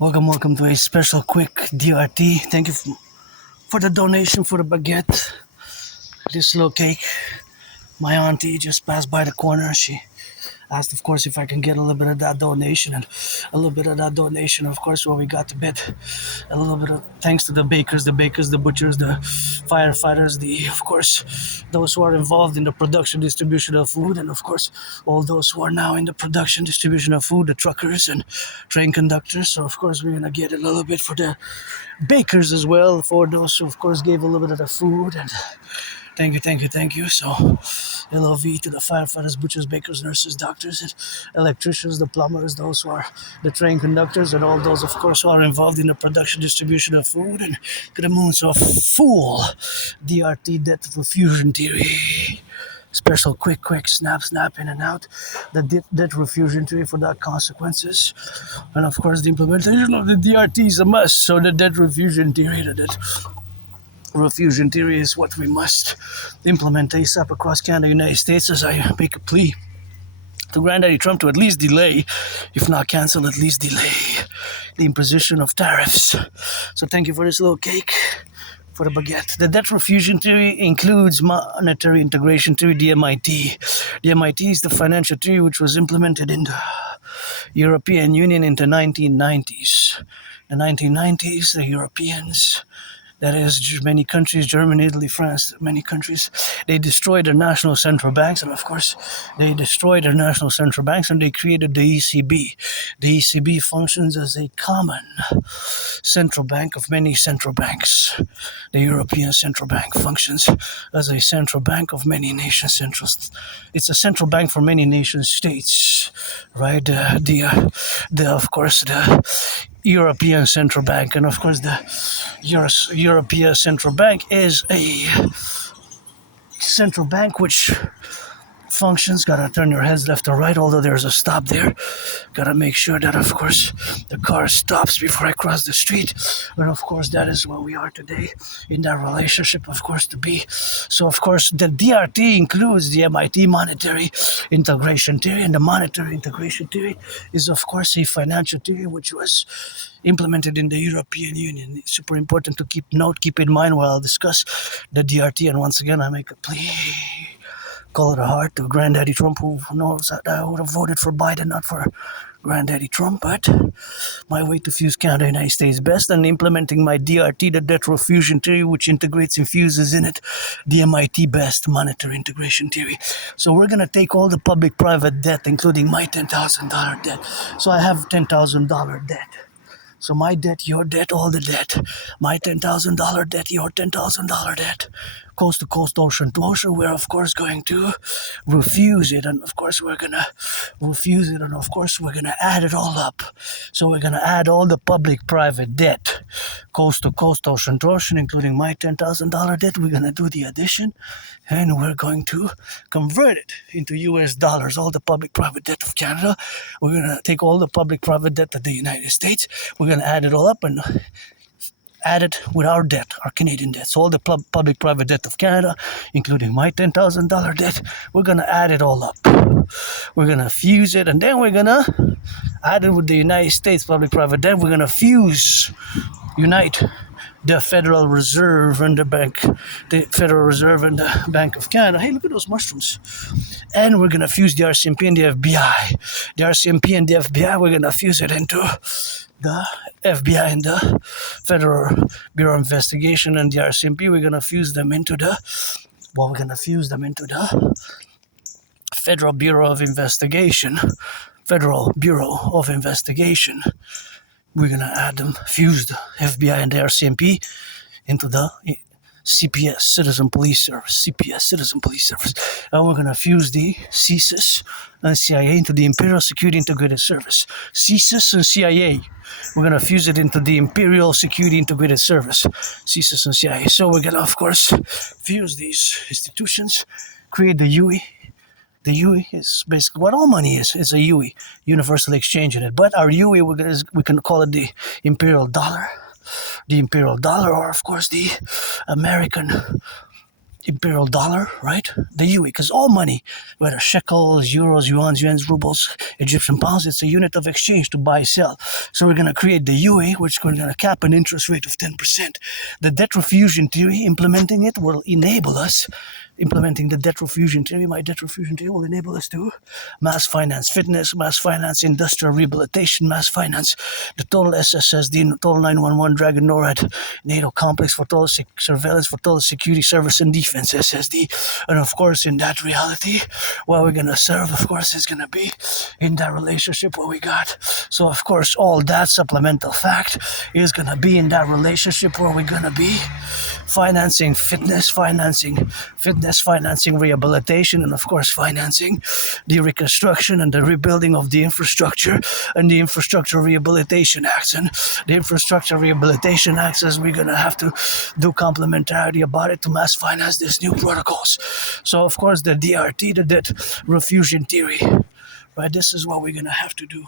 Welcome to a special quick DRT. Thank you for the donation for the baguette. This little cake. My auntie just passed by the corner. She asked, of course, if I can get a little bit of that donation, and a little bit of that donation, of course, well, we got a bit, a little bit of thanks to the bakers, the butchers, the firefighters, of course, those who are involved in the production, distribution of food, and of course, all those who are now in the production, distribution of food, the truckers and train conductors. So, of course, we're gonna get a little bit for the bakers as well, for those who, of course, gave a little bit of the food. And thank you. So, LOV to the firefighters, butchers, bakers, nurses, doctors, and electricians, the plumbers, those who are the train conductors, and all those, of course, who are involved in the production, distribution of food, and to the moon. So, full DRT, death refusion theory. Special quick, snap, in and out. The debt refusion theory for that consequences. And of course, the implementation of the DRT is a must. So, the debt refusion theory, the debt refusion theory is what we must implement ASAP across Canada, United States, as I make a plea to Granddaddy Trump to at least delay, if not cancel, at least delay the imposition of tariffs. So thank you for this little cake, for the baguette. The debt refusion theory includes monetary integration theory, the MIT. The MIT is the financial theory which was implemented in the European Union in the 1990s. The 1990s, the Europeans, that is, many countries, Germany, Italy, France, many countries, they destroyed their national central banks, and of course, they destroyed their national central banks, and they created the ECB. The ECB functions as a common central bank of many central banks. The European Central Bank functions as a central bank of many nation centrals. It's a central bank for many nation states, right? Of course, the European Central Bank, and of course the European Central Bank is a central bank which functions. Gotta turn your heads left or right, although there's a stop there. Gotta make sure that, of course, the car stops before I cross the street. And of course, that is where we are today in that relationship, of course, to be. So, of course, the DRT includes the MIT monetary integration theory, and the monetary integration theory is, of course, a financial theory which was implemented in the European Union. It's super important to keep in mind while I discuss the DRT. And once again, I make a plea. Call it a heart to Granddaddy Trump, who knows that I would have voted for Biden, not for Granddaddy Trump. But my way to fuse Canada and United States best, and implementing my DRT, the debt refusion theory, which integrates and fuses in it the MIT best monetary integration theory. So we're going to take all the public-private debt, including my $10,000 debt. So I have $10,000 debt. So my debt, your debt, all the debt. My $10,000 debt, your $10,000 debt. Coast to coast, ocean to ocean. We're, of course, going to refuse it. And, of course, we're going to refuse it. And, of course, we're going to add it all up. So we're going to add all the public-private debt. Coast to coast, ocean to ocean, including my $10,000 debt. We're going to do the addition. And we're going to convert it into US dollars. All the public-private debt of Canada. We're going to take all the public-private debt of the United States. We're going to add it all up and add it with our debt, our Canadian debt. So all the public-private debt of Canada, including my $10,000 debt, we're going to add it all up. We're going to fuse it, and then we're going to add it with the United States public-private debt. We're going to unite the Federal Reserve and the Bank of Canada. Hey, look at those mushrooms. And we're going to fuse the RCMP and the FBI. The RCMP and the FBI, we're going to fuse it into the FBI and the Federal Bureau of Investigation, and the RCMP, we're going to fuse them into the Federal Bureau of Investigation. Federal Bureau of Investigation. We're going to fuse the FBI and the RCMP into the CPS, Citizen Police Service, and we're going to fuse the CSIS and CIA into the Imperial Security Integrated Service. CSIS and CIA, we're going to fuse it into the Imperial Security Integrated Service, CSIS and CIA. So we're going to, of course, fuse these institutions, create the UE. The UE is basically what all money is. It's a UE, Universal Exchange Unit. But our UE, we can call it the Imperial Dollar. The Imperial Dollar, or of course the American imperial dollar, right? The UE, because all money, whether shekels, euros, yuans, rubles, Egyptian pounds, it's a unit of exchange to buy, sell. So we're going to create the UE, which we're going to cap an interest rate of 10%. The debt refusion theory, implementing it will enable us, implementing the debt refusion theory, my debt refusion theory will enable us to mass finance fitness, mass finance industrial rehabilitation, mass finance the total SSSD, total 911, Dragon NORAD, NATO complex for total surveillance, for total security service and defense SSD. And of course, in that reality, what we're going to serve, of course, is going to be in that relationship what we got. So, of course, all that supplemental fact is going to be in that relationship where we're going to be financing fitness, financing rehabilitation, and of course, financing the reconstruction and the rebuilding of the infrastructure and the infrastructure rehabilitation acts. And the infrastructure rehabilitation acts, as we're going to have to do complementarity about it to mass finance these new protocols. So, of course, the DRT, the debt refusion theory, right? This is what we're going to have to do.